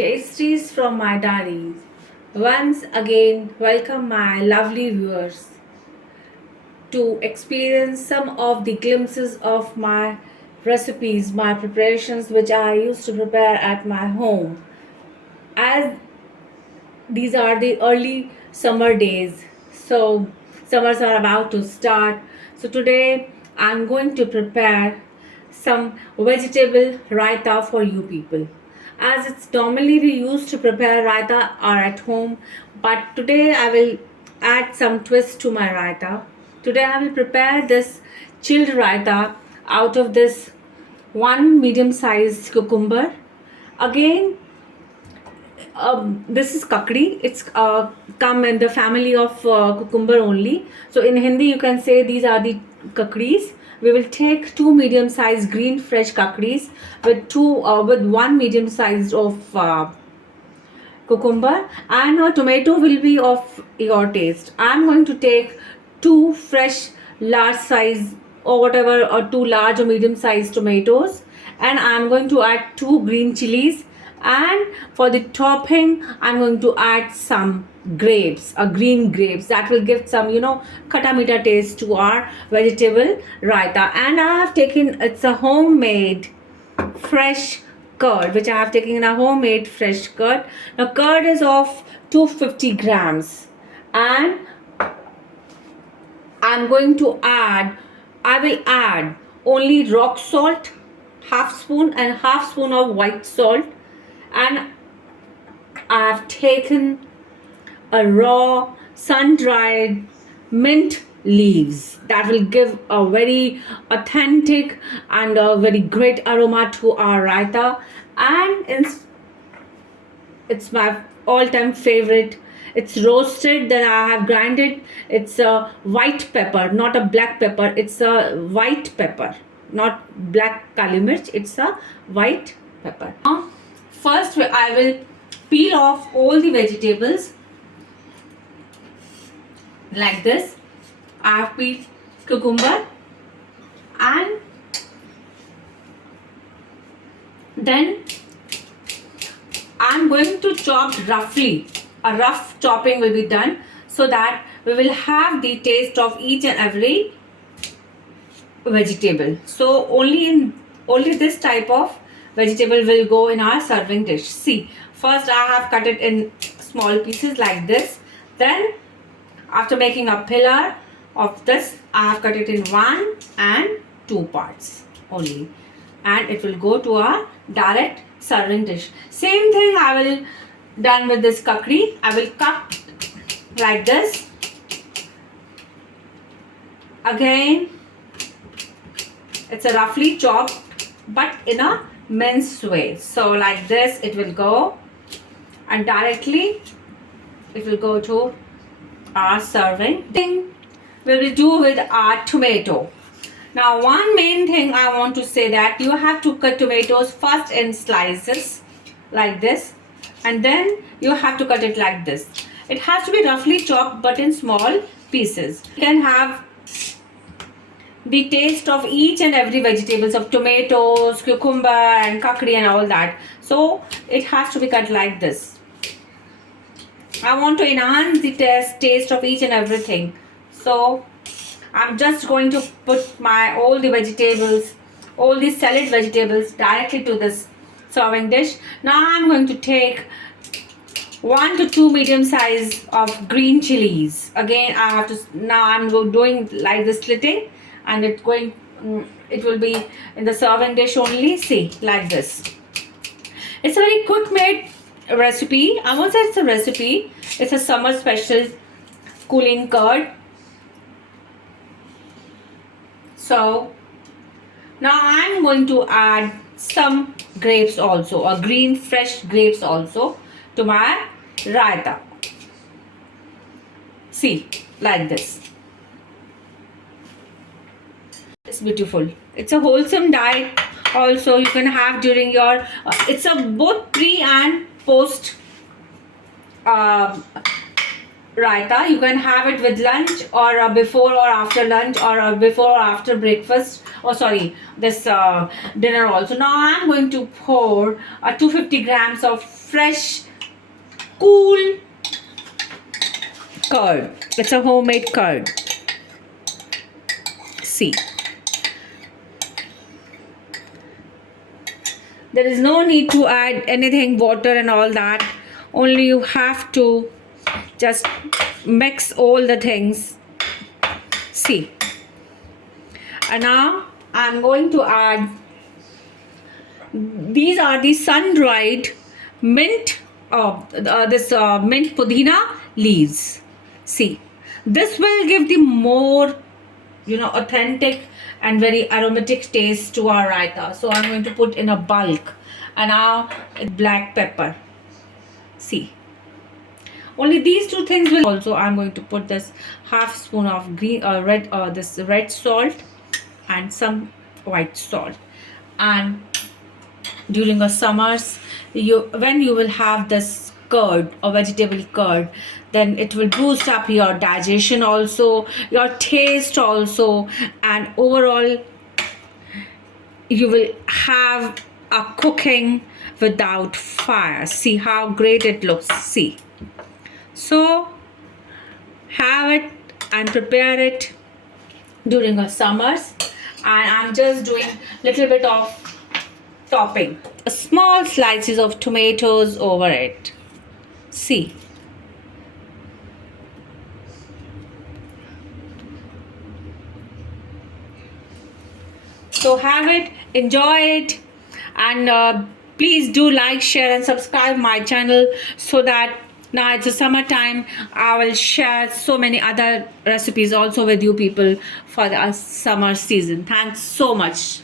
Tasties from my diary. Once again, welcome my lovely viewers to experience some of the glimpses of my recipes, my preparations which I used to prepare at my home. As these are the early summer days, so summers are about to start. So today I'm going to prepare some vegetable raita for you people. As it's normally we used to prepare raita or at home, but today I will add some twist to my raita. Today I will prepare this chilled raita out of this one medium sized cucumber. Again, this is kakdi. It's come in the family of cucumber only. So in Hindi, you can say these are the kakdis. We will take two medium-sized green fresh kakdis with one medium-sized of cucumber, and a tomato will be of your taste. I'm going to take two fresh large size or whatever, or two large or medium sized tomatoes, and I'm going to add two green chilies, and for the topping I'm going to add some grapes, green grapes, that will give some khata meeta taste to our vegetable raita. And I have taken, it's a homemade fresh curd which I have taken in a homemade fresh curd. Now curd is of 250 grams, and I will add only rock salt, half spoon, and half spoon of white salt, and I have taken a raw sun dried mint leaves that will give a very authentic and a very great aroma to our raita. And it's my all-time favorite. It's roasted, then I have grinded. It's a white pepper, not a black pepper. It's a white pepper, not black kali mirch. It's a white pepper. Now, first I will peel off all the vegetables like this. I have peeled cucumber, and then I'm going to chop roughly. A rough chopping will be done so that we will have the taste of each and every vegetable. So only this type of vegetable will go in our serving dish. See, first I have cut it in small pieces like this. Then after making a pillar of this, I have cut it in 1 and 2 parts only, and it will go to our direct serving dish. Same thing I will done with this kakdi. I will cut like this. Again, it's a roughly chopped but in a minced way. So like this it will go, and directly it will go to our serving thing. We will do with our tomato. Now one main thing I want to say, that you have to cut tomatoes first in slices like this, and then you have to cut it like this. It has to be roughly chopped but in small pieces. You can have the taste of each and every vegetables of tomatoes, cucumber and kakdi and all that. So it has to be cut like this. I want to enhance the taste of each and everything. So I'm just going to put all the vegetables, all the salad vegetables directly to this serving dish. Now I'm going to take 1 to 2 medium size of green chilies. Again, now I'm doing like the slitting, and it will be in the serving dish only. See, like this. It's a very quick made recipe. I won't say it's a recipe. It's a summer special cooling curd. So now I'm going to add some grapes also, or green fresh grapes also, to my raita. See, like this. It's beautiful. It's a wholesome diet also. You can have during your it's a both pre and post raita. You can have it with lunch, or before or after lunch, or before or after breakfast. Oh, sorry, this dinner also. Now I'm going to pour 250 grams of fresh, cool curd. It's a homemade curd. See, there is no need to add anything, water and all that. Only you have to just mix all the things. See, and now I'm going to add, these are the sun-dried mint, this mint pudina leaves. See, this will give the more, authentic and very aromatic taste to our raita. So I'm going to put in a bulk. And now black pepper. See, only these two things will. Also I'm going to put this half spoon of this red salt and some white salt. And during the summers, when you will have this curd or vegetable curd, then it will boost up your digestion also, your taste also, and overall you will have a cooking without fire. See how great it looks. See, so have it and prepare it during the summers. And I'm just doing little bit of topping, small slices of tomatoes over it. See, so have it, enjoy it, and please do like, share and subscribe my channel, so that now it's a summertime, I will share so many other recipes also with you people for the summer season. Thanks so much.